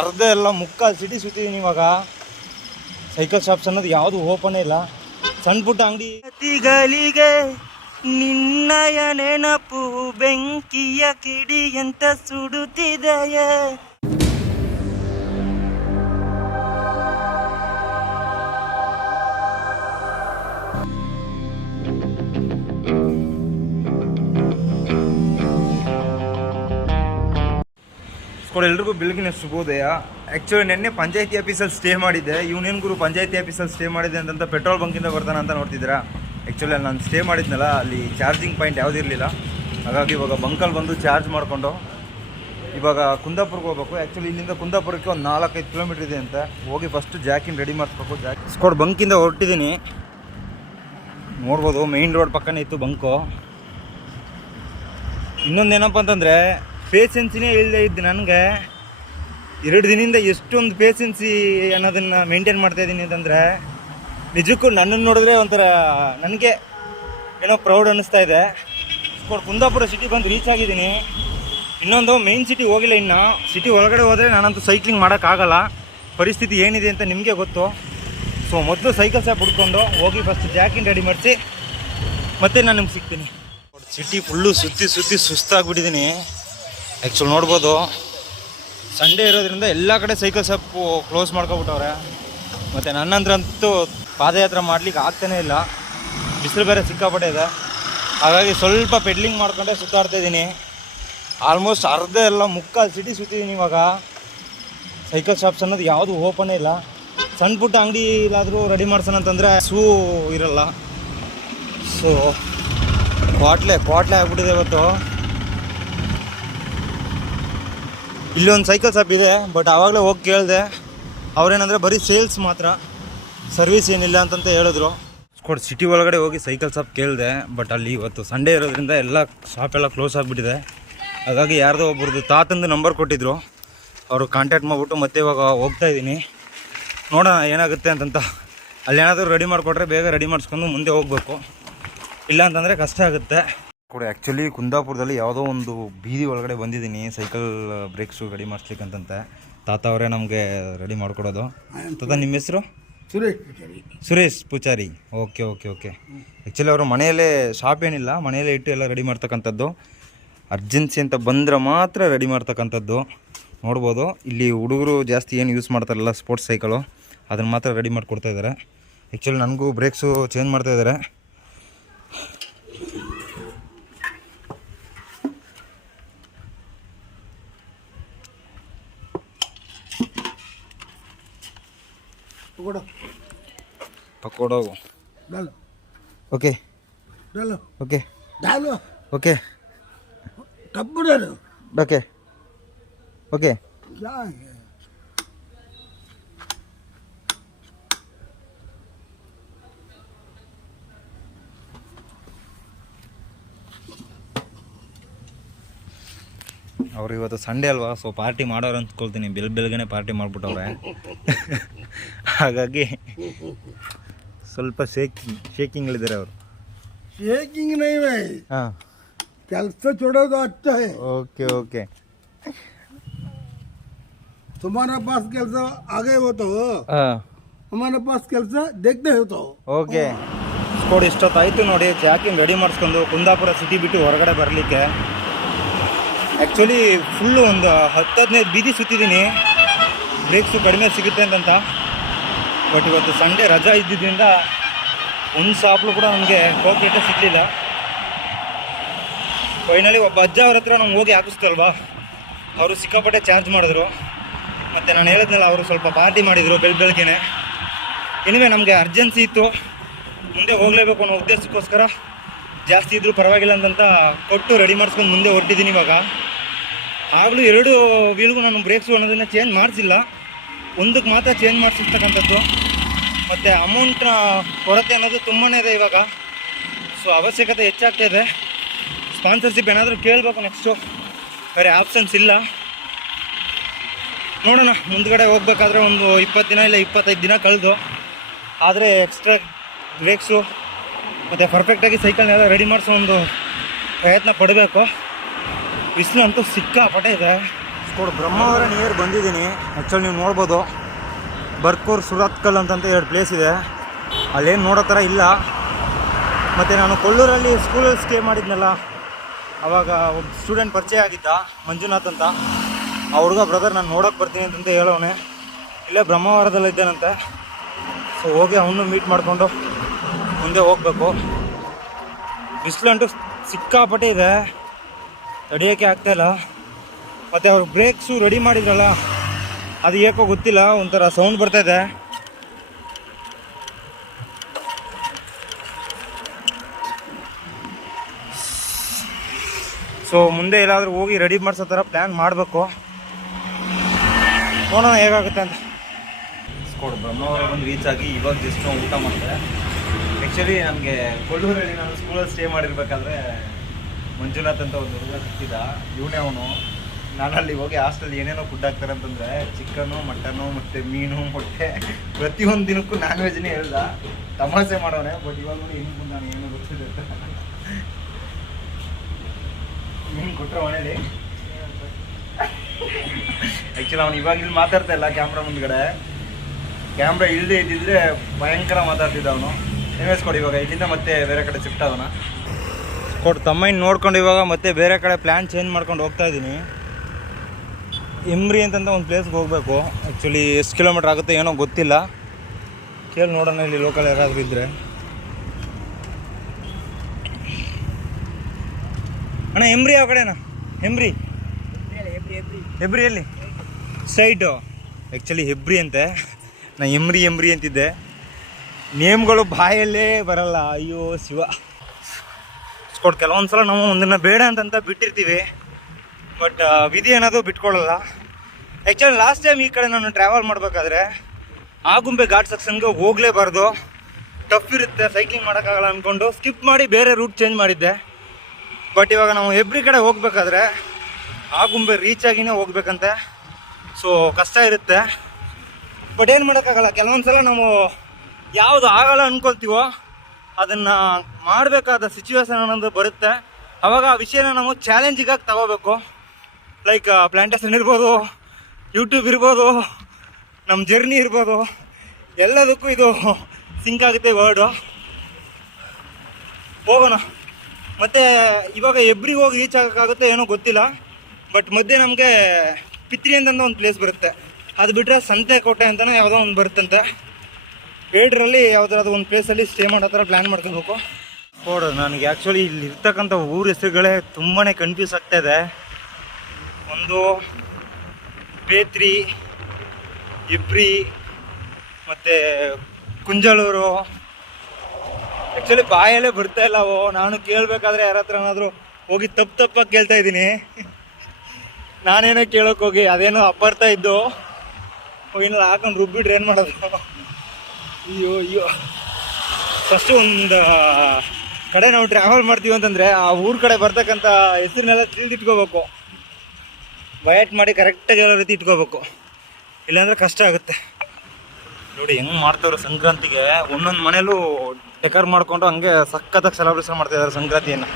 ಅರ್ಧ ಎಲ್ಲ ಮುಕ್ಕಾಲು ಸಿಟಿ ಸುತ್ತಿದ್ದೀನಿ ಇವಾಗ. ಸೈಕಲ್ ಶಾಪ್ಸ್ ಅನ್ನೋದು ಯಾವುದು ಓಪನ್ ಇಲ್ಲ. ಸಣ್ಣ ಪುಟ್ಟ ಅಂಗಡಿ. ಅತಿಗಳಿಗೆ ನಿನ್ನಯ ನೆನಪು ಬೆಂಕಿಯ ಕಿಡಿ ಅಂತ ಸುಡುತ್ತಿದೆಯೇ? ಸ್ಕೂಲ್ ಎಲ್ರಿಗೂ ಬೆಳಗಿನ ಶುಭೋದಯ. ಆ್ಯಕ್ಚುಲಿ ನಿನ್ನೆ ಪಂಚಾಯತಿ ಆಫೀಸಲ್ಲಿ ಸ್ಟೇ ಮಾಡಿದ್ದೆ. ಯೂನಿಯನ್ ಗುರು ಪಂಚಾಯತಿ ಆಫೀಸಲ್ಲಿ ಸ್ಟೇ ಮಾಡಿದೆ ಅಂತ ಪೆಟ್ರೋಲ್ ಬಂಕಿಂದ ಬರ್ತಾನೆ ಅಂತ ನೋಡ್ತಿದ್ದೀರಾ? ಆ್ಯಕ್ಚುಲಿ ನಾನು ಸ್ಟೇ ಮಾಡಿದ್ನಲ್ಲ, ಅಲ್ಲಿ ಚಾರ್ಜಿಂಗ್ ಪಾಯಿಂಟ್ ಯಾವುದಿರಲಿಲ್ಲ ಹಾಗಾಗಿ ಇವಾಗ ಬಂಕಲ್ಲಿ ಬಂದು ಚಾರ್ಜ್ ಮಾಡಿಕೊಂಡು, ಇವಾಗ ಕುಂದಾಪುರಕ್ಕೆ ಹೋಗ್ಬೇಕು. ಆ್ಯಕ್ಚುಲಿ ಇಲ್ಲಿಂದ ಕುಂದಾಪುರಕ್ಕೆ ಒಂದು ನಾಲ್ಕೈದು ಕಿಲೋಮೀಟ್ರ್ ಇದೆ ಅಂತ. ಹೋಗಿ ಫಸ್ಟ್ ಜಾಕಿನ ರೆಡಿ ಮಾಡಿಸ್ಬೇಕು. ಜಾಕ್ ಸ್ಕೋಡ್ ಬಂಕಿಂದ ಹೊರಟಿದ್ದೀನಿ. ನೋಡ್ಬೋದು ಮೈನ್ ರೋಡ್ ಪಕ್ಕನೇ ಇತ್ತು ಬಂಕು ಇನ್ನೊಂದು ಏನಪ್ಪ ಅಂತಂದರೆ ಪೇಷನ್ಸಿನೇ ಇಲ್ಲದೆ ಇದ್ದು ನನಗೆ ಎರಡು ದಿನದಿಂದ ಎಷ್ಟೊಂದು ಪೇಷನ್ಸಿ ಅನ್ನೋದನ್ನು ಮೇಂಟೈನ್ ಮಾಡ್ತಾ ಇದ್ದೀನಿ ಅಂತಂದರೆ, ನಿಜಕ್ಕೂ ನನ್ನನ್ನು ನೋಡಿದ್ರೆ ಒಂಥರ ನನಗೆ ಏನೋ ಪ್ರೌಡ್ ಅನ್ನಿಸ್ತಾ ಇದೆ. ಕುಂದಾಪುರ ಸಿಟಿ ಬಂದು ರೀಚ್ ಆಗಿದ್ದೀನಿ. ಇನ್ನೊಂದು ಮೈನ್ ಸಿಟಿ ಹೋಗಿಲ್ಲ ಇನ್ನು. ಸಿಟಿ ಒಳಗಡೆ ಹೋದರೆ ನಾನಂತೂ ಸೈಕ್ಲಿಂಗ್ ಮಾಡೋಕ್ಕಾಗಲ್ಲ ಪರಿಸ್ಥಿತಿ ಏನಿದೆ ಅಂತ ನಿಮಗೆ ಗೊತ್ತು. ಸೊ ಮೊದಲು ಸೈಕಲ್ ಸಹ ಬಿಡ್ಕೊಂಡು ಹೋಗಿ ಫಸ್ಟ್ ಜಾಕಿನ್ ರೆಡಿ ಮಾಡಿಸಿ, ಮತ್ತೆ ನಾನು ನಿಮ್ಗೆ ಸಿಗ್ತೀನಿ. ಸಿಟಿ ಫುಲ್ಲು ಸುತ್ತಿ ಸುತ್ತಿ ಸುಸ್ತಾಗ್ಬಿಟ್ಟಿದ್ದೀನಿ ಆ್ಯಕ್ಚುಲಿ ನೋಡ್ಬೋದು. ಸಂಡೇ ಇರೋದ್ರಿಂದ ಎಲ್ಲ ಕಡೆ ಸೈಕಲ್ ಶಾಪು ಕ್ಲೋಸ್ ಮಾಡ್ಕೊಬಿಟ್ಟವ್ರೆ. ಮತ್ತು ನನ್ನಂದ್ರಂತೂ ಪಾದಯಾತ್ರೆ ಮಾಡ್ಲಿಕ್ಕೆ ಆಗ್ತಾನೇ ಇಲ್ಲ. ಬಿಸಿಲು ಬೇರೆ ಸಿಕ್ಕಾಪಟ್ಟೆ ಇದೆ. ಹಾಗಾಗಿ ಸ್ವಲ್ಪ ಪೆಡ್ಲಿಂಗ್ ಮಾಡ್ಕೊಂಡೆ ಸುತ್ತಾಡ್ತಾ ಇದ್ದೀನಿ. ಆಲ್ಮೋಸ್ಟ್ ಅರ್ಧ ಎಲ್ಲ ಮುಕ್ಕಾಲು ಸಿಟಿ ಸುತ್ತಿದ್ದೀನಿ ಇವಾಗ. ಸೈಕಲ್ ಶಾಪ್ಸ್ ಅನ್ನೋದು ಯಾವುದು ಓಪನೇ ಇಲ್ಲ. ಸಣ್ಣ ಪುಟ್ಟ ಅಂಗಡಿ ಇಲ್ಲಾದರೂ ರೆಡಿ ಮಾಡ್ಸೋಣ ಅಂತಂದರೆ ಶೂ ಇರಲ್ಲ. ಸೊ ಕ್ವಾಟ್ಲೆ ಕ್ವಾಟ್ಲೆ ಆಗ್ಬಿಟ್ಟಿದೆ ಇವತ್ತು. ಇಲ್ಲೊಂದು ಸೈಕಲ್ ಶಾಪ್ ಇದೆ ಬಟ್ ಆವಾಗಲೇ ಹೋಗಿ ಕೇಳಿದೆ. ಅವ್ರೇನಂದರೆ ಬರೀ ಸೇಲ್ಸ್ ಮಾತ್ರ ಸರ್ವಿಸ್ ಏನಿಲ್ಲ ಅಂತಂತ ಹೇಳಿದ್ರು. ಕೊಡ್ ಸಿಟಿ ಒಳಗಡೆ ಹೋಗಿ ಸೈಕಲ್ ಶಾಪ್ ಕೇಳಿದೆ ಬಟ್ ಅಲ್ಲಿ ಇವತ್ತು ಸಂಡೇ ಇರೋದ್ರಿಂದ ಎಲ್ಲ ಶಾಪ್ ಎಲ್ಲ ಕ್ಲೋಸ್ ಆಗಿಬಿಟ್ಟಿದೆ. ಹಾಗಾಗಿ ಯಾರ್ದೋ ಒಬ್ರದ್ದು ತಾತಂದು ನಂಬರ್ ಕೊಟ್ಟಿದ್ರು. ಅವರು ಕಾಂಟ್ಯಾಕ್ಟ್ ಮಾಡಿಬಿಟ್ಟು ಮತ್ತೆ ಇವಾಗ ಹೋಗ್ತಾ ಇದ್ದೀನಿ. ನೋಡೋಣ ಏನಾಗುತ್ತೆ ಅಂತಂತ. ಅಲ್ಲಿ ಏನಾದರೂ ರೆಡಿ ಮಾಡಿಕೊಟ್ರೆ ಬೇಗ ರೆಡಿ ಮಾಡಿಸ್ಕೊಂಡು ಮುಂದೆ ಹೋಗಬೇಕು. ಇಲ್ಲ ಅಂತಂದರೆ ಕಷ್ಟ ಆಗುತ್ತೆ. ಕೂಡ ಆ್ಯಕ್ಚುಲಿ ಕುಂದಾಪುರದಲ್ಲಿ ಯಾವುದೋ ಒಂದು ಬೀದಿ ಒಳಗಡೆ ಬಂದಿದ್ದೀನಿ ಸೈಕಲ್ ಬ್ರೇಕ್ಸು ರೆಡಿ ಮಾಡಿಸ್ಲಿಕ್ಕಂತಂತೆ. ತಾತ ಅವರೇ ನಮಗೆ ರೆಡಿ ಮಾಡಿಕೊಡೋದು. ತಾತ ನಿಮ್ಮ ಹೆಸರು? Suresh Pujari. Suresh Pujari. Okay okay okay actually ಅವರು ಮನೆಯಲ್ಲೇ ಶಾಪ್ ಏನಿಲ್ಲ ಮನೆಯಲ್ಲೇ ಇಟ್ಟು ಎಲ್ಲ ರೆಡಿ ಮಾಡ್ತಕ್ಕಂಥದ್ದು. ಅರ್ಜೆನ್ಸಿ ಅಂತ ಬಂದರೆ ಮಾತ್ರ ರೆಡಿ ಮಾಡ್ತಕ್ಕಂಥದ್ದು. ನೋಡ್ಬೋದು ಇಲ್ಲಿ ಹುಡುಗರು ಜಾಸ್ತಿ ಏನು ಯೂಸ್ ಮಾಡ್ತಾರಲ್ಲ ಸ್ಪೋರ್ಟ್ಸ್ ಸೈಕಲು ಅದನ್ನು ಮಾತ್ರ ರೆಡಿ ಮಾಡಿಕೊಡ್ತಾ ಇದ್ದಾರೆ ಆ್ಯಕ್ಚುಲಿ ನನಗೂ ಬ್ರೇಕ್ಸು ಚೇಂಜ್ ಮಾಡ್ತಾ ಇದ್ದಾರೆ ಪಕೋಡೋಗು ಡಾಲು ಓಕೆ ಡಾಲು ಓಕೆ ಡಾಲು ಓಕೆ ಕಬ್ಬು ಡಾಲು ಓಕೆ ಓಕೆ क्या है ಅವ್ರು ಇವತ್ತು ಸಂಡೇ ಅಲ್ವಾ ಸೊ ಪಾರ್ಟಿ ಮಾಡೋರು ಅಂದ್ಕೊಳ್ತೀನಿ ಬೆಲ್ ಬೆಳಗ್ಗೆನೆ ಪಾರ್ಟಿ ಮಾಡಿಬಿಟ್ಟವ್ರೆ ಹಾಗಾಗಿ ಸ್ವಲ್ಪ ಶೇಕಿಂಗ್ ಶೇಕಿಂಗ್ಲಿದ್ದಾರೆ ಅವರು शेकिंग नहीं भाई ಹಾಂ ಕೆಲಸ छोड़ो तो अच्छा है ಓಕೆ ಓಕೆ तुम्हारा पास ಕೆಲಸ आगे हो तो ಹಾಂ हमारे पास ಕೆಲಸ देखते हो तो ಓಕೆ ಸ್ಕೋಡ್ ಇಷ್ಟೊತ್ತಾಯಿತು ನೋಡಿ ಜಾಕಿಂಗ್ ರೆಡಿ ಮಾಡಿಸ್ಕೊಂಡು ಕುಂದಾಪುರ ಸಿಟಿ ಬಿಟ್ಟು ಹೊರಗಡೆ ಬರಲಿಕ್ಕೆ ಆ್ಯಕ್ಚುಲಿ ಫುಲ್ಲು ಒಂದು ಹತ್ತು ಹದಿನೈದು ಬೀದಿ ಸುತ್ತಿದ್ದೀನಿ ಬ್ರೇಕ್ಸು ಕಡಿಮೆ ಸಿಗುತ್ತೆ ಅಂತಂತ ಬಟ್ ಇವತ್ತು ಸಂಡೇ ರಜಾ ಇದ್ದಿದ್ದರಿಂದ ಒಂದು ಶಾಪ್ಲು ಕೂಡ ನಮಗೆ ಹೋಗ್ಲಿಕ್ಕೆ ಸಿಗಲಿಲ್ಲ. ಫೈನಲಿ ಒಬ್ಬ ಅಜ್ಜ ಅವ್ರ ಹತ್ರ ನಮ್ಗೆ ಹೋಗಿ ಹಾಕಿಸ್ತಲ್ವಾ ಅವರು ಸಿಕ್ಕಾಪಟ್ಟೆ ಚಾರ್ಜ್ ಮಾಡಿದ್ರು. ಮತ್ತು ನಾನು ಹೇಳಿದ್ನಲ್ಲ, ಅವರು ಸ್ವಲ್ಪ ಪಾರ್ಟಿ ಮಾಡಿದರು ಬೆಳ, ಬೆಳಗ್ಗೆನೆ. ಎನಿವೆ ನಮಗೆ ಅರ್ಜೆನ್ಸಿ ಇತ್ತು. ಮುಂದೆ ಹೋಗಲೇಬೇಕು ಅನ್ನೋ ಉದ್ದೇಶಕ್ಕೋಸ್ಕರ ಜಾಸ್ತಿ ಇದ್ದರೂ ಪರವಾಗಿಲ್ಲ ಅಂತಂತ ಕೊಟ್ಟು ರೆಡಿ ಮಾಡಿಸ್ಕೊಂಡು ಮುಂದೆ ಹೊರಟಿದ್ದೀನಿ ಇವಾಗ. ಆಗಲೂ ಎರಡು ವೀಲ್ಗೂ ನಾನು ಬ್ರೇಕ್ಸು ಅನ್ನೋದನ್ನು ಚೇಂಜ್ ಮಾಡಿಸಿಲ್ಲ. ಒಂದಕ್ಕೆ ಮಾತ್ರ ಚೇಂಜ್ ಮಾಡಿಸಿರ್ತಕ್ಕಂಥದ್ದು. ಮತ್ತು ಅಮೌಂಟ್ನ ಕೊರತೆ ಅನ್ನೋದು ತುಂಬಾ ಇದೆ ಇವಾಗ. ಸೊ ಅವಶ್ಯಕತೆ ಹೆಚ್ಚಾಗ್ತಾ ಇದೆ. ಸ್ಪಾನ್ಸರ್ಶಿಪ್ ಏನಾದರೂ ಕೇಳಬೇಕು ನೆಕ್ಸ್ಟು ಬೇರೆ ಆಪ್ಷನ್ಸ್ ಇಲ್ಲ. ನೋಡೋಣ, ಮುಂದ್ಗಡೆ ಹೋಗ್ಬೇಕಾದ್ರೆ ಒಂದು ಇಪ್ಪತ್ತು ದಿನ ಇಲ್ಲ ಇಪ್ಪತ್ತೈದು ದಿನ ಕಳೆದು. ಆದರೆ ಎಕ್ಸ್ಟ್ರಾ ಬ್ರೇಕ್ಸು ಮತ್ತು ಪರ್ಫೆಕ್ಟಾಗಿ ಸೈಕಲ್ನೆಲ್ಲ ರೆಡಿ ಮಾಡಿಸೋ ಒಂದು ಪ್ರಯತ್ನ ಪಡಬೇಕು. ಬಿಸಿಲು ಅಂತೂ ಸಿಕ್ಕಾಪಟ್ಟೆ ಇದೆ. ಸ್ಕೋಡ್ ಬ್ರಹ್ಮಾವರ ನಿಯರ್ ಬಂದಿದ್ದೀನಿ. ಆ್ಯಕ್ಚುಲಿ ನೀವು ನೋಡ್ಬೋದು. ಬರ್ಕೂರ್ ಸುರತ್ಕಲ್ ಅಂತಂತ ಎರಡು ಪ್ಲೇಸ್ ಇದೆ. ಅಲ್ಲೇನು ನೋಡೋ ಥರ ಇಲ್ಲ. ಮತ್ತು ನಾನು ಕೊಳ್ಳೂರಲ್ಲಿ ಸ್ಕೂಲಲ್ಲಿ ಸ್ಟೇ ಮಾಡಿದ್ನಲ್ಲ, ಅವಾಗ ಒಬ್ಬ ಸ್ಟೂಡೆಂಟ್ ಪರಿಚಯ ಆಗಿದ್ದ, ಮಂಜುನಾಥ್ ಅಂತ. ಆ ಹುಡುಗ ಬ್ರದರ್ ನಾನು ನೋಡೋಕೆ ಬರ್ತೀನಿ ಅಂತಂತ ಹೇಳೋನೆ ಇಲ್ಲೇ ಬ್ರಹ್ಮಾವರದಲ್ಲಿ ಇದ್ದೇನಂತೆ. ಸೊ ಹೋಗಿ ಅವನು ಮೀಟ್ ಮಾಡಿಕೊಂಡು ಮುಂದೆ ಹೋಗಬೇಕು. ಬಿಸಿಲಂಟು ಸಿಕ್ಕಾಪಟ್ಟೆ ಇದೆ. ತಡಿಯೋಕ್ಕೆ ಆಗ್ತಾಯಿಲ್ಲ ಮತ್ತು ಅವ್ರು ಬ್ರೇಕ್ಸು ರೆಡಿ ಮಾಡಿದ್ರಲ್ಲ, ಅದು ಏಕೋ ಗೊತ್ತಿಲ್ಲ, ಒಂಥರ ಸೌಂಡ್ ಬರ್ತಾ ಇದೆ. ಸೊ ಮುಂದೆ ಎಲ್ಲಾದರೂ ಹೋಗಿ ರೆಡಿ ಮಾಡಿಸೋ ಥರ ಪ್ಲ್ಯಾನ್ ಮಾಡಬೇಕು. ನೋಡೋಣ ಹೇಗಾಗುತ್ತೆ ಅಂತ. ಕೊಡು ಬ್ರಹ್ಮಾವರ ಬಂದು ರೀಚ್ ಆಗಿ ಇವಾಗ ಜಸ್ಟ್ ಊಟ ಮಾಡಿದೆ ಆ್ಯಕ್ಚುಲಿ ನನಗೆ ಕೊಲ್ಲೂರಲ್ಲಿ ನಾನು ಸ್ಕೂಲಲ್ಲಿ ಸ್ಟೇ ಮಾಡಿರ್ಬೇಕಾದ್ರೆ ಮಂಜುನಾಥ್ ಅಂತ ಒಂದು ಹುಡುಗ ಸಿಕ್ಕಿದ. ಇವನೇ ಅವನು. ನಾನಲ್ಲಿ ಹೋಗಿ ಹಾಸ್ಟೆಲ್ ಏನೇನೋ ಫುಡ್ ಹಾಕ್ತಾರೆ ಅಂತಂದರೆ ಚಿಕನು ಮಟನು ಮತ್ತು ಮೀನು, ಮೊಟ್ಟೆ. ಪ್ರತಿಯೊಂದು ದಿನಕ್ಕೂ ನಾನ್ ವೆಜ್ನೇ ಹೇಳ್ದ ತಮಾಷೆ ಮಾಡೋನೆ ಬಟ್ ಇವಾಗ ನೋಡಿ ಹೆಂಗೆ ನಾನು ಏನು ಗೊತ್ತಿದೆ ಮೀನು ಕೊಟ್ಟರೆ ಮನೇಲಿ. ಆ್ಯಕ್ಚುಲಿ ಅವ್ನು ಇವಾಗ ಇಲ್ಲಿ ಮಾತಾಡ್ತಾ ಇಲ್ಲ ಕ್ಯಾಮ್ರಾ ಮುಂದ್ಗಡೆ. ಕ್ಯಾಮ್ರಾ ಇಲ್ಲದೆ ಇದ್ದಿದ್ರೆ ಭಯಂಕರ ಮಾತಾಡ್ತಿದ್ದ ಅವನು. ಕೊಡಿ ಇವಾಗ, ಇಲ್ಲಿಂದ ಮತ್ತೆ ಬೇರೆ ಕಡೆ ಶಿಫ್ಟ್ ಆಗೋಣ. ಕೊಟ್ಟು ಇನ್ನು ನೋಡ್ಕೊಂಡು ಇವಾಗ ಮತ್ತೆ ಬೇರೆ ಕಡೆ ಪ್ಲ್ಯಾನ್ ಚೇಂಜ್ ಮಾಡ್ಕೊಂಡು ಹೋಗ್ತಾ ಇದ್ದೀನಿ. ಎಮ್ರಿ ಅಂತಂತ ಒಂದು ಪ್ಲೇಸ್ಗೆ ಹೋಗಬೇಕು. ಆ್ಯಕ್ಚುಲಿ ಎಷ್ಟು ಕಿಲೋಮೀಟ್ರ್ ಆಗುತ್ತೆ ಏನೋ ಗೊತ್ತಿಲ್ಲ. ಕೇಳಿ ನೋಡೋಣ ಇಲ್ಲಿ ಲೋಕಲ್ ಯಾರಾದರೂ ಇದ್ದರೆ ಅಣ್ಣ ಎಮ್ರಿ ಯಾವ ಅಣ್ಣ ಎಮ್ರಿ ಹೆಬ್ರಿ ಎಲ್ಲಿ? ಸೈಟು ಆ್ಯಕ್ಚುಲಿ ಹೆಬ್ರಿ ಅಂತೆ. ನಾ ಎಮ್ರಿ ಎಮ್ರಿ ಅಂತಿದ್ದೆ. ನೇಮ್ಗಳು ಬಾಯಲ್ಲೇ ಬರಲ್ಲ. ಅಯ್ಯೋ ಶಿವ. ಕೊಟ್ಟು ಕೆಲವೊಂದು ಸಲ ನಾವು ಒಂದನ್ನು ಬೇಡ ಅಂತಂತ ಬಿಟ್ಟಿರ್ತೀವಿ. ಬಟ್ ವಿಧಿ ಅನ್ನೋದು ಬಿಟ್ಕೊಳ್ಳಲ್ಲ. ಆ್ಯಕ್ಚುಲಿ ಲಾಸ್ಟ್ ಟೈಮ್ ಈ ಕಡೆ ನಾನು ಟ್ರಾವೆಲ್ ಮಾಡಬೇಕಾದ್ರೆ ಆಗುಂಬೆ ಘಾಟ್ ಸೆಕ್ಷನ್ಗೆ ಹೋಗಲೇಬಾರ್ದು. ಟಫ್ ಇರುತ್ತೆ ಸೈಕ್ಲಿಂಗ್ ಮಾಡೋಕ್ಕಾಗಲ್ಲ ಅಂದ್ಕೊಂಡು ಸ್ಕಿಪ್ ಮಾಡಿ ಬೇರೆ ರೂಟ್ ಚೇಂಜ್ ಮಾಡಿದ್ದೆ. ಬಟ್ ಇವಾಗ ನಾವು ಎಬ್ರಿ ಕಡೆ ಹೋಗ್ಬೇಕಾದ್ರೆ ಆಗುಂಬೆ ರೀಚ್ ಆಗಿನೇ ಹೋಗ್ಬೇಕಂತೆ. ಸೊ ಕಷ್ಟ ಇರುತ್ತೆ. ಬಟ್ ಏನು ಮಾಡೋಕ್ಕಾಗಲ್ಲ ಕೆಲವೊಂದು ಸಲ ನಾವು ಯಾವುದು ಆಗಲ್ಲ ಅಂದ್ಕೊಳ್ತೀವೋ ಅದನ್ನು ಮಾಡಬೇಕಾದ ಸಿಚುವೇಶನ್ ಅನ್ನೋದು ಬರುತ್ತೆ. ಅವಾಗ ಆ ವಿಷಯನ ನಾವು ಚಾಲೆಂಜಿಗಾಗಿ ತಗೋಬೇಕು. ಲೈಕ್ ಪ್ಲ್ಯಾಂಟೇಷನ್ ಇರ್ಬೋದು ಯೂಟ್ಯೂಬ್ ಇರ್ಬೋದು ನಮ್ಮ ಜರ್ನಿ ಇರ್ಬೋದು, ಎಲ್ಲದಕ್ಕೂ ಇದು ಸಿಂಕ್ ಆಗುತ್ತೆ ವರ್ಡು ಹೋಗೋಣ. ಮತ್ತು ಇವಾಗ ಎಬ್ರಿಗೆ ಹೋಗಿ ರೀಚ್ ಆಗೋಕ್ಕಾಗುತ್ತೆ ಏನೋ ಗೊತ್ತಿಲ್ಲ ಬಟ್ ಮಧ್ಯೆ ನಮಗೆ ಪಿತ್ರಿ ಅಂತಂದ ಒಂದು ಪ್ಲೇಸ್ ಬರುತ್ತೆ. ಅದು ಬಿಟ್ಟರೆ ಸಂತೆಕೋಟೆ ಅಂತಲೇ ಯಾವುದೋ ಒಂದು ಬರುತ್ತಂತೆ. ಬೇಡ್ರಲ್ಲಿ ಯಾವುದಾದ್ರು ಒಂದು ಪ್ಲೇಸಲ್ಲಿ ಸ್ಟೇ ಮಾಡೋ ಥರ ಪ್ಲ್ಯಾನ್ ಮಾಡ್ಕೋಬೇಕು. ನೋಡೋದು ನನಗೆ ಆ್ಯಕ್ಚುಲಿ ಇಲ್ಲಿ ಇರ್ತಕ್ಕಂಥ ಊರ ಹೆಸರುಗಳೇ ತುಂಬಾ ಕನ್ಫ್ಯೂಸ್ ಆಗ್ತಾಯಿದೆ ಒಂದು ಬೇತ್ರಿ, ಇಬ್ರಿ, ಮತ್ತು ಕುಂಜಳೂರು ಆ್ಯಕ್ಚುಲಿ ಬಾಯಲ್ಲೇ ಬರ್ತಾ ಇಲ್ಲ ಅವು ನಾನು ಕೇಳಬೇಕಾದ್ರೆ ಯಾರ ಹತ್ರ ಏನಾದರೂ ಹೋಗಿ ತಪ್ಪು ತಪ್ಪಾಗಿ ಕೇಳ್ತಾ ಇದ್ದೀನಿ. ನಾನೇನೋ ಕೇಳೋಕೆ ಹೋಗಿ, ಅದೇನೋ ಬರ್ತಾ ಇದ್ದು ಇನ್ನು ಹಾಕೊಂಡು ರುಬ್ಬಿಟ್ರೆ ಏನು ಮಾಡೋದು? ಅಯ್ಯೋ ಅಯ್ಯೋ. ಫಸ್ಟು ಒಂದು ಕಡೆ ನಾವು ಟ್ರಾವೆಲ್ ಮಾಡ್ತೀವಿ ಅಂತಂದರೆ ಆ ಊರ ಕಡೆ ಬರ್ತಕ್ಕಂಥ ಹೆಸರನ್ನೆಲ್ಲ ತಿಳಿದಿಟ್ಕೋಬೇಕು. ಬಯಟ್ ಮಾಡಿ ಕರೆಕ್ಟಾಗಿ ಎಲ್ಲ ರೀತಿ ಇಟ್ಕೋಬೇಕು. ಇಲ್ಲಾಂದರೆ ಕಷ್ಟ ಆಗುತ್ತೆ. ನೋಡಿ, ಹೆಂಗೆ ಮಾಡ್ತಾವ್ರೆ ಸಂಕ್ರಾಂತಿಗೆ, ಒಂದೊಂದು ಮನೇಲೂ ಡೆಕರ್ ಮಾಡಿಕೊಂಡು ಹಂಗೆ ಸಖತ್ತಾಗಿ ಸೆಲೆಬ್ರೇಷನ್ ಮಾಡ್ತಾ ಇದ್ದಾರೆ ಸಂಕ್ರಾಂತಿಯನ್ನು.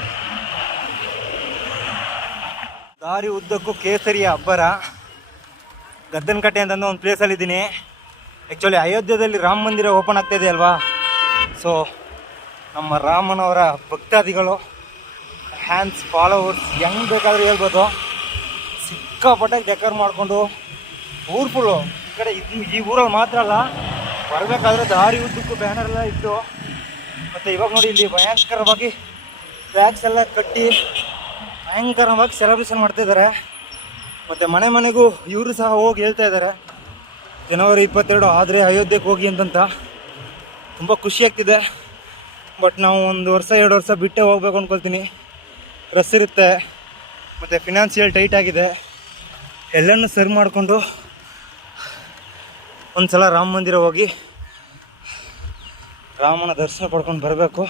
ದಾರಿ ಉದ್ದಕ್ಕೂ ಕೇಸರಿಯ ಅಬ್ಬರ ಗದ್ದನಕಟ್ಟೆ ಅಂತಂದು ಒಂದು ಪ್ಲೇಸಲ್ಲಿ ಇದ್ದೀನಿ. ಆ್ಯಕ್ಚುಲಿ ಅಯೋಧ್ಯೆಯಲ್ಲಿ ರಾಮ ಮಂದಿರ ಓಪನ್ ಆಗ್ತಾ ಇದೆ ಅಲ್ವಾ? ಸೊ ನಮ್ಮ ರಾಮನವರ ಭಕ್ತಾದಿಗಳು ಹ್ಯಾಂಡ್ಸ್ ಫಾಲೋವರ್ಸ್ ಹೆಂಗೆ ಬೇಕಾದರೂ ಹೇಳ್ಬೋದು. ಸಿಕ್ಕಾಪಟ್ಟೆ ಡೆಕೋರ್ ಮಾಡಿಕೊಂಡು ಊರು ಫುಲ್ಲು ಈ ಕಡೆ ಇದು ಈ ಊರಲ್ಲಿ ಮಾತ್ರ ಅಲ್ಲ, ಬರಬೇಕಾದ್ರೆ ದಾರಿ ಉದ್ದಕ್ಕೂ ಬ್ಯಾನರ್ ಎಲ್ಲ ಇತ್ತು ಮತ್ತು ಇವಾಗ ನೋಡಿ ಇಲ್ಲಿ ಭಯಂಕರವಾಗಿ ಫ್ಲ್ಯಾಗ್ಸ್ ಎಲ್ಲ ಕಟ್ಟಿ ಭಯಂಕರವಾಗಿ ಸೆಲೆಬ್ರೇಷನ್ ಮಾಡ್ತಿದ್ದಾರೆ ಮತ್ತು ಮನೆ ಮನೆಗೂ ಇವರು ಸಹ ಹೋಗಿ ಹೇಳ್ತಾ ಇದ್ದಾರೆ. ಜನವರಿ ಇಪ್ಪತ್ತೆರಡು ಆದರೆ ಅಯೋಧ್ಯೆಗೆ ಹೋಗಿ ಅಂತಂತ. ತುಂಬ ಖುಷಿ ಆಗ್ತಿದೆ. ಬಟ್ ನಾವು ಒಂದು ವರ್ಷ, ಎರಡು ವರ್ಷ ಬಿಟ್ಟೇ ಹೋಗ್ಬೇಕು ಅಂದ್ಕೊಳ್ತೀನಿ ರಸ್ ಇರುತ್ತೆ ಮತ್ತು ಫಿನಾನ್ಷಿಯಲ್ ಟೈಟ್ ಆಗಿದೆ. ಎಲ್ಲನೂ ಸರಿ ಮಾಡಿಕೊಂಡು ಒಂದು ಸಲ ರಾಮ ಮಂದಿರ ಹೋಗಿ ರಾಮನ ದರ್ಶನ ಪಡ್ಕೊಂಡು ಬರಬೇಕು.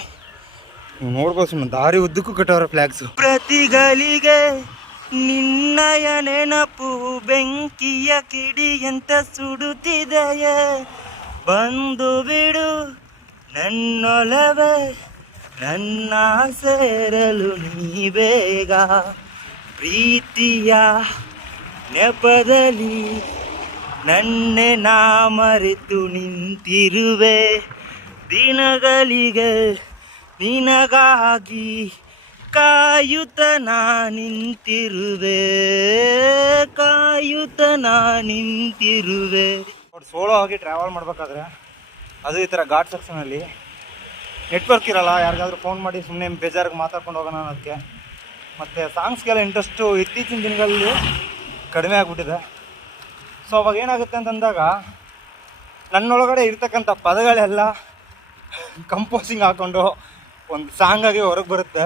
ನೀವು ನೋಡ್ಬೋದು ಸುಮ್ಮನೆ ದಾರಿ ಉದ್ದಕ್ಕೂ ಕಟ್ಟವ್ರೆ ಫ್ಲ್ಯಾಗ್ಸು ಪ್ರತಿಗಳಿಗೆ ನಿನ್ನಯ ನೆನಪು ಬೆಂಕಿಯ ಕಿಡಿಯಂತ ಸುಡುತ್ತಿದೆಯ? ಬಂದು ಬಿಡು, ನನ್ನೊಲವೇ, ನನ್ನ ಸೇರಲು ನೀ ಬೇಗ. ಪ್ರೀತಿಯ ನೆಪದಲ್ಲಿ ನನ್ನೆ ನಾ ಮರೆತು ನಿಂತಿರುವೆ. ದಿನಗಳಿಗೆ ನಿನಗಾಗಿ ಕಾಯುತ್ತ ನಾ ನಿಂತಿರುವೆ. ಕಾಯುತ್ತ ನಾ ನಿಂತಿರುವೆ. ಸೋಲೋ ಆಗಿ ಟ್ರಾವೆಲ್ ಮಾಡ್ಬೇಕಾದ್ರೆ ಅದು ಈ ಥರ ಘಾಟ್ ಸೆಕ್ಷನಲ್ಲಿ ನೆಟ್ವರ್ಕ್ ಇರಲ್ಲ, ಯಾರಿಗಾದ್ರೂ ಫೋನ್ ಮಾಡಿ ಸುಮ್ಮನೆ ಬೇಜಾರಿಗೆ ಮಾತಾಡ್ಕೊಂಡು ಹೋಗೋಣ ಅನ್ನೋದಕ್ಕೆ ಮತ್ತು ಸಾಂಗ್ಸ್ಗೆಲ್ಲ ಇಂಟ್ರೆಸ್ಟು ಇತ್ತೀಚಿನ ದಿನಗಳಲ್ಲಿ ಕಡಿಮೆ ಆಗಿಬಿಟ್ಟಿದೆ. ಸೊ ಅವಾಗ ಏನಾಗುತ್ತೆ ಅಂತಂದಾಗ, ನನ್ನೊಳಗಡೆ ಇರ್ತಕ್ಕಂಥ ಪದಗಳೆಲ್ಲ ಕಂಪೋಸಿಂಗ್ ಹಾಕ್ಕೊಂಡು ಒಂದು ಸಾಂಗಾಗಿ ಹೊರಗೆ ಬರುತ್ತೆ.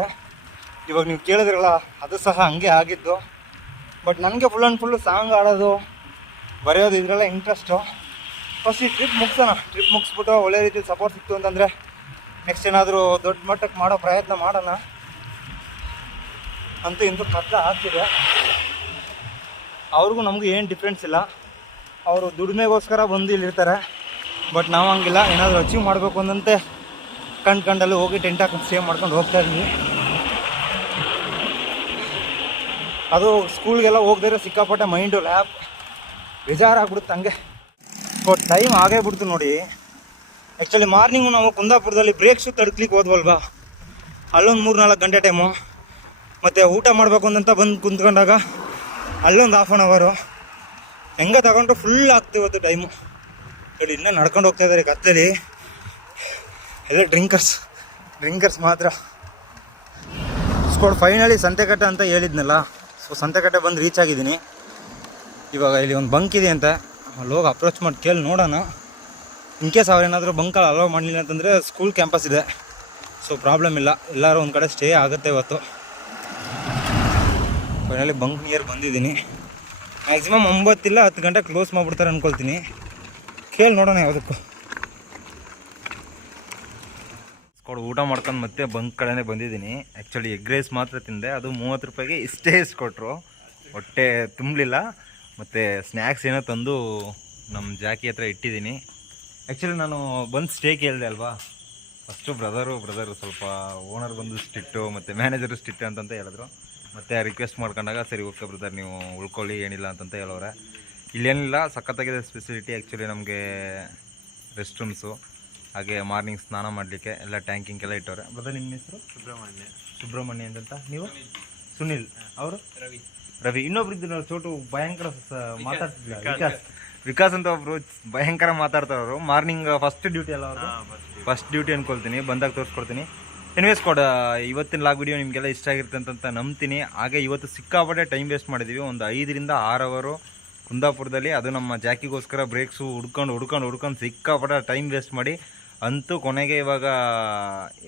ಇವಾಗ ನೀವು ಕೇಳಿದ್ರಲ್ಲ, ಅದು ಸಹ ಹಂಗೆ ಆಗಿದ್ದು. ಬಟ್ ನನಗೆ ಫುಲ್ ಆ್ಯಂಡ್ ಫುಲ್ಲು ಸಾಂಗ್ ಆಡೋದು ಬರೆಯೋದು ಇದರೆಲ್ಲ ಇಂಟ್ರೆಸ್ಟು ಫಸ್ಟ್ ಈ ಟ್ರಿಪ್ ಮುಗಿಸೋಣ. ಟ್ರಿಪ್ ಮುಗಿಸ್ಬಿಟ್ಟು ಒಳ್ಳೆ ರೀತಿ ಸಪೋರ್ಟ್ ಸಿಕ್ತು ಅಂತಂದರೆ ನೆಕ್ಸ್ಟ್ ಏನಾದರೂ ದೊಡ್ಡ ಮಟ್ಟಕ್ಕೆ ಮಾಡೋ ಪ್ರಯತ್ನ ಮಾಡೋಣ. ಅಂತೂ ಇಂದು ಕಷ್ಟ ಆಗ್ತಿದೆ. ಅವ್ರಿಗೂ ನಮಗೂ ಏನು ಡಿಫ್ರೆನ್ಸ್ ಇಲ್ಲ. ಅವರು ದುಡಿಮೆಗೋಸ್ಕರ ಬಂದು ಇಲ್ಲಿರ್ತಾರೆ. ಬಟ್ ನಾವು ಹಂಗಿಲ್ಲ. ಏನಾದರೂ ಅಚೀವ್ ಮಾಡಬೇಕು ಅಂದಂತೆ ಕಂಡು ಕಂಡಲ್ಲಿ ಹೋಗಿ ಟೆಂಟ್ ಹಾಕೊಂಡು ಸೇವ್ ಮಾಡ್ಕೊಂಡು ಹೋಗ್ತಾ ಇದ್ವಿ. ಅದು ಸ್ಕೂಲ್ಗೆಲ್ಲ ಹೋಗ್ದಿರೋ ಸಿಕ್ಕಾಪಟ್ಟೆ ಮೈಂಡು ಲ್ಯಾಬ್ ಬೇಜಾರಾಗ್ಬಿಡುತ್ತೆ ಹಂಗೆ. ಸೊ ಟೈಮ್ ಆಗೇ ಬಿಡ್ತು ನೋಡಿ. ಆ್ಯಕ್ಚುಲಿ ಮಾರ್ನಿಂಗು ನಾವು ಕುಂದಾಪುರದಲ್ಲಿ ಬ್ರೇಕ್ ಶೂ ತಡ್ಕ್ಲಿಕ್ಕೆ ಹೋದ್ವಲ್ವಾ? ಅಲ್ಲೊಂದು ಮೂರು ನಾಲ್ಕು ಗಂಟೆ ಟೈಮು ಮತ್ತು ಊಟ ಮಾಡಬೇಕು ಅಂತ ಬಂದು ಕುಂತ್ಕೊಂಡಾಗ ಅಲ್ಲೊಂದು ಹಾಫ್ ಆನ್ ಅವರು ಹೆಂಗೆ ತಗೊಂಡ್ರು ಫುಲ್ ಆಗ್ತು ಇವತ್ತು ಟೈಮು ನೋಡಿ, ಇನ್ನೂ ನಡ್ಕೊಂಡು ಹೋಗ್ತಾ ಇದ್ದಾರೆ ಕತ್ತಲಿ. ಎಲ್ಲ ಡ್ರಿಂಕರ್ಸ್ ಡ್ರಿಂಕರ್ಸ್ ಮಾತ್ರ. ಸ್ಕೋಡ್ ಫೈನಲಿ ಸಂತೆಕಟ್ಟೆ ಅಂತ ಹೇಳಿದ್ನಲ್ಲ. ಸೊ ಸಂತೆಕಟ್ಟೆ ಬಂದು ರೀಚ್ ಆಗಿದ್ದೀನಿ. ಇವಾಗ ಇಲ್ಲಿ ಒಂದು ಬಂಕ್ ಇದೆ ಅಂತ. ಅಲ್ಲಿ ಹೋಗಿ ಅಪ್ರೋಚ್ ಮಾಡಿ ಕೇಳಿ ನೋಡೋಣ. ಇನ್ ಕೇಸ್ ಅವ್ರೇನಾದರೂ ಬಂಕಲ್ಲಿ ಅಲೋ ಮಾಡಲಿಲ್ಲ ಅಂತಂದರೆ ಸ್ಕೂಲ್ ಕ್ಯಾಂಪಸ್ ಇದೆ. ಸೊ ಪ್ರಾಬ್ಲಮ್ ಇಲ್ಲ. ಎಲ್ಲರೂ ಒಂದು ಕಡೆ ಸ್ಟೇ ಆಗುತ್ತೆ ಇವತ್ತು. ಫೈನಲಿ ಬಂಕ್ ನಿಯರ್ ಬಂದಿದ್ದೀನಿ. ಮ್ಯಾಕ್ಸಿಮಮ್ ಒಂಬತ್ತಿಲ್ಲ ಹತ್ತು ಗಂಟೆ ಕ್ಲೋಸ್ ಮಾಡಿಬಿಡ್ತಾರೆ ಅಂದ್ಕೊಳ್ತೀನಿ ಕೇಳಿ ನೋಡೋಣ ಯಾವುದಕ್ಕೂ. ಕೊಡು ಊಟ ಮಾಡ್ಕೊಂಡು ಮತ್ತೆ ಬಂಕ್ ಕಡೆನೇ ಬಂದಿದ್ದೀನಿ. ಆ್ಯಕ್ಚುಲಿ ಎಗ್ ರೈಸ್ ಮಾತ್ರ ತಿಂದೆ. ಅದು ಮೂವತ್ತು ರೂಪಾಯಿಗೆ ಇಷ್ಟೇ ಇಸ್ಕೊಟ್ರು ಹೊಟ್ಟೆ ತುಂಬಲಿಲ್ಲ. ಮತ್ತು ಸ್ನ್ಯಾಕ್ಸ್ ಏನೋ ತಂದು ನಮ್ಮ ಜಾಕಿ ಹತ್ರ ಇಟ್ಟಿದ್ದೀನಿ. ಆ್ಯಕ್ಚುಲಿ ನಾನು ಬಂದು ಸ್ಟೇ ಕೇಳಿದೆ ಅಲ್ವಾ? ಫಸ್ಟು ಬ್ರದರು ಬ್ರದರು ಸ್ವಲ್ಪ ಓನರ್ ಬಂದು ಸ್ಟಿಟ್ಟು ಮತ್ತು ಮ್ಯಾನೇಜರು ಸ್ಟಿಟ್ಟು ಅಂತಂತ ಹೇಳಿದ್ರು. ಮತ್ತು ರಿಕ್ವೆಸ್ಟ್ ಮಾಡ್ಕೊಂಡಾಗ ಸರಿ ಓಕೆ ಬ್ರದರ್ ನೀವು ಉಳ್ಕೊಳ್ಳಿ ಏನಿಲ್ಲ ಅಂತಂತ ಹೇಳೋರೆ ಇಲ್ಲೇನಿಲ್ಲ ಸಖತ್ತಾಗಿದೆ ಸ್ಪೆಸಿಲಿಟಿ ಆ್ಯಕ್ಚುಲಿ ನಮಗೆ ರೆಸ್ಟ್ ರೂಮ್ಸು ಹಾಗೆ ಮಾರ್ನಿಂಗ್ ಸ್ನಾನ ಮಾಡಲಿಕ್ಕೆ ಎಲ್ಲ ಟ್ಯಾಂಕಿಂಗ್ ಎಲ್ಲ ಇಟ್ಟವ್ರೆ. ಬ್ರದರ್ ನಿಮ್ಮ ಹೆಸರು? ಸುಬ್ರಹ್ಮಣ್ಯ. ಸುಬ್ರಹ್ಮಣ್ಯ ಅಂತ ನೀವು? ಸುನಿಲ್. ಅವರು? ರವಿ. ರವಿ. ಇನ್ನೊಬ್ರು ಇದ್ರು ಚೋಟು ಭಯಂಕರ ಮಾತಾಡ್ತಿದ್ವಿ ವಿಕಾಸ್. ವಿಕಾಸ್. ಅಂತ ಒಬ್ರು ಭಯಂಕರ ಮಾತಾಡ್ತಾರವರು ಮಾರ್ನಿಂಗ್ ಫಸ್ಟ್ ಡ್ಯೂಟಿ ಅಲ್ಲ ಅವರು ಫಸ್ಟ್ ಡ್ಯೂಟಿ ಅನ್ಕೊಳ್ತೀನಿ. ಬಂದಾಗ ತೋರಿಸ್ಕೊಡ್ತೀನಿ. ಎನಿವೇಸ್ ಕೊಡ ಇವತ್ತಿನ ಲಾಗ್ ವಿಡಿಯೋ ನಿಮಗೆಲ್ಲ ಇಷ್ಟ ಆಗಿರುತ್ತೆ ಅಂತ ನಂಬ್ತೀನಿ. ಹಾಗೆ ಇವತ್ತು ಸಿಕ್ಕಾಪಟ್ಟೆ ಟೈಮ್ ವೇಸ್ಟ್ ಮಾಡಿದ್ದೀವಿ ಒಂದು ಐದರಿಂದ ಆರು ಅವರು ಕುಂದಾಪುರದಲ್ಲಿ. ಅದು ನಮ್ಮ ಜಾಕಿಗೋಸ್ಕರ ಬ್ರೇಕ್ಸು ಹುಡ್ಕೊಂಡು ಹುಡ್ಕೊಂಡು ಹುಡ್ಕೊಂಡು ಸಿಕ್ಕಾಪಟ್ಟೆ ಟೈಮ್ ವೇಸ್ಟ್ ಮಾಡಿ ಅಂತೂ ಕೊನೆಗೆ ಇವಾಗ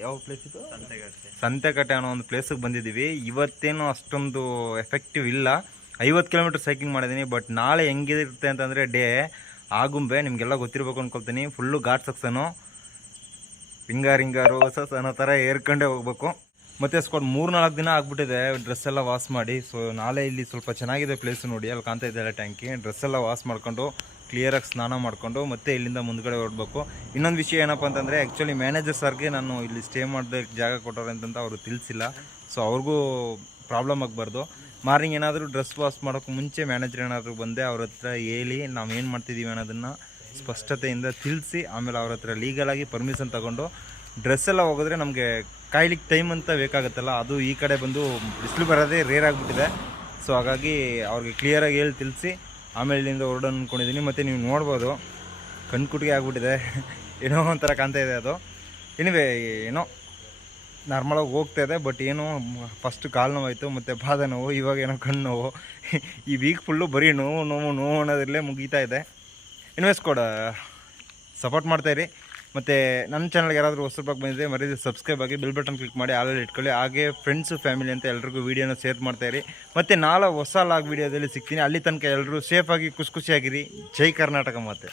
ಯಾವ ಪ್ಲೇಸ್ ಇದು? ಸಂತೆಗಟ್ಟೆ ಸಂತೆಕಟ್ಟೆ ಅನ್ನೋ ಒಂದು ಪ್ಲೇಸಿಗೆ ಬಂದಿದ್ದೀವಿ. ಇವತ್ತೇನು ಅಷ್ಟೊಂದು ಎಫೆಕ್ಟಿವ್ ಇಲ್ಲ. ಐವತ್ತು ಕಿಲೋಮೀಟರ್ ಸೈಕ್ಲಿಂಗ್ ಮಾಡಿದ್ದೀನಿ. ಬಟ್ ನಾಳೆ ಹೆಂಗಿರುತ್ತೆ ಅಂತಂದರೆ ಡೇ ಆಗುಂಬೆ ನಿಮಗೆಲ್ಲ ಗೊತ್ತಿರಬೇಕು ಅಂದ್ಕೊಳ್ತೀನಿ ಫುಲ್ಲು ಘಾಟ್ ಸಕ್ಸನು ರಿಂಗಾರ್ ರಿಂಗಾರು ಹೊಸ ಅನ್ನೋ ಥರ ಏರ್ಕೊಂಡೇ ಹೋಗ್ಬೇಕು. ಮತ್ತು ಸ್ಕಾಟ್ ಮೂರು ನಾಲ್ಕು ದಿನ ಆಗ್ಬಿಟ್ಟಿದೆ ಡ್ರೆಸ್ ಎಲ್ಲ ವಾಶ್ ಮಾಡಿ. ಸೊ ನಾಳೆ ಇಲ್ಲಿ ಸ್ವಲ್ಪ ಚೆನ್ನಾಗಿದೆ ಪ್ಲೇಸ್ ನೋಡಿ, ಅಲ್ಲಿ ಕಾಣ್ತಾ ಇದೆಯಲ್ಲ ಟ್ಯಾಂಕಿ ಡ್ರೆಸ್ ಎಲ್ಲ ವಾಶ್ ಮಾಡ್ಕೊಂಡು ಕ್ಲಿಯರಾಗಿ ಸ್ನಾನ ಮಾಡಿಕೊಂಡು, ಮತ್ತೆ ಇಲ್ಲಿಂದ ಮುಂದ್ಗಡೆ ಹೊರಡಬೇಕು. ಇನ್ನೊಂದು ವಿಷಯ ಏನಪ್ಪ ಅಂತಂದರೆ ಆ್ಯಕ್ಚುಲಿ ಮ್ಯಾನೇಜರ್ ಸರ್ಗೆ ನಾನು ಇಲ್ಲಿ ಸ್ಟೇ ಮಾಡಿದ ಜಾಗ ಕೊಟ್ಟವ್ರೆ ಅಂತಂತ ಅವರು ತಿಳಿಸಿಲ್ಲ. ಸೊ ಅವ್ರಿಗೂ ಪ್ರಾಬ್ಲಮ್ ಆಗಬಾರ್ದು. ಮಾರ್ನಿಂಗ್ ಏನಾದರೂ ಡ್ರೆಸ್ ವಾಶ್ ಮಾಡೋಕ್ಕೆ ಮುಂಚೆ ಮ್ಯಾನೇಜರ್ ಏನಾದರೂ ಬಂದೆ ಅವ್ರ ಹತ್ರ ಹೇಳಿ, ನಾವು ಏನು ಮಾಡ್ತಿದ್ದೀವಿ ಅನ್ನೋದನ್ನು ಸ್ಪಷ್ಟತೆಯಿಂದ ತಿಳಿಸಿ, ಆಮೇಲೆ ಅವ್ರ ಹತ್ರ ಲೀಗಲಾಗಿ ಪರ್ಮಿಷನ್ ತಗೊಂಡು ಡ್ರೆಸ್ ಎಲ್ಲ ಹೋಗಿದ್ರೆ ನಮಗೆ ಕಾಯ್ಲಿಕ್ಕೆ ಟೈಮ್ ಅಂತ ಬೇಕಾಗುತ್ತಲ್ಲ, ಅದು ಈ ಕಡೆ ಬಂದು ಬಿಸಿಲು ಬರೋದೇ ರೇರ್ ಆಗಿಬಿಟ್ಟಿದೆ. ಸೊ ಹಾಗಾಗಿ ಅವ್ರಿಗೆ ಕ್ಲಿಯರಾಗಿ ಹೇಳಿ ತಿಳಿಸಿ, ಆಮೇಲೆ ಇಲ್ಲಿಂದ ಹೊರಡೋಣ ಅಂದ್ಕೊಂಡಿದ್ದೀನಿ ಮತ್ತು ನೀವು ನೋಡ್ಬೋದು, ಕಣ್ಕುಟಿಗೆ ಆಗಿಬಿಟ್ಟಿದೆ. ಏನೋ ಒಂಥರ ಕಾಣ್ತಾ ಇದೆ ಅದು. ಎನಿವೆ ಏನೋ ನಾರ್ಮಲಾಗಿ ಹೋಗ್ತಾ ಇದೆ ಬಟ್ ಏನೋ ಫಸ್ಟ್ ಕಾಲು ನೋವಾಯಿತು, ಮತ್ತು ಪಾದ ನೋವು, ಇವಾಗ ಏನೋ ಕಣ್ಣು ನೋವು. ಈ ವೀಕ್ ಫುಲ್ಲು ಬರೀ ನೋವು ನೋವು ನೋವು ಅನ್ನೋದ್ರಲ್ಲೇ ಮುಗೀತಾ ಇದೆ. ಇನ್ವೆಸ್ಟ್ ಕೊಡ ಸಪೋರ್ಟ್ ಮಾಡ್ತಾಯಿರಿ ಮತ್ತು ನನ್ನ ಚಾನಲ್ಗೆ ಯಾರಾದರೂ ಹೊಸಬಾಗಿ ಬಂದಿದೆ ಮರೀದಿ ಸಬ್ಸ್ಕ್ರೈಬ್ ಆಗಿ ಬಿಲ್ ಬಟನ್ ಕ್ಲಿಕ್ ಮಾಡಿ ಆಲಲ್ಲಿ ಇಟ್ಕೊಳ್ಳಿ. ಹಾಗೆ ಫ್ರೆಂಡ್ಸು ಫ್ಯಾಮಿಲಿ ಅಂತ ಎಲ್ರಿಗೂ ವೀಡಿಯೋನ ಶೇರ್ ಮಾಡ್ತಾಯಿರಿ ಮತ್ತು ನಾಳೆ ಹೊಸ ಲಾಗ್ ವೀಡಿಯೋದಲ್ಲಿ ಸಿಗ್ತೀನಿ. ಅಲ್ಲಿ ತನಕ ಎಲ್ಲರೂ ಸೇಫಾಗಿ ಖುಷಿ ಖುಷಿಯಾಗಿರಿ. ಜೈ ಕರ್ನಾಟಕ ಮತ್ತೆ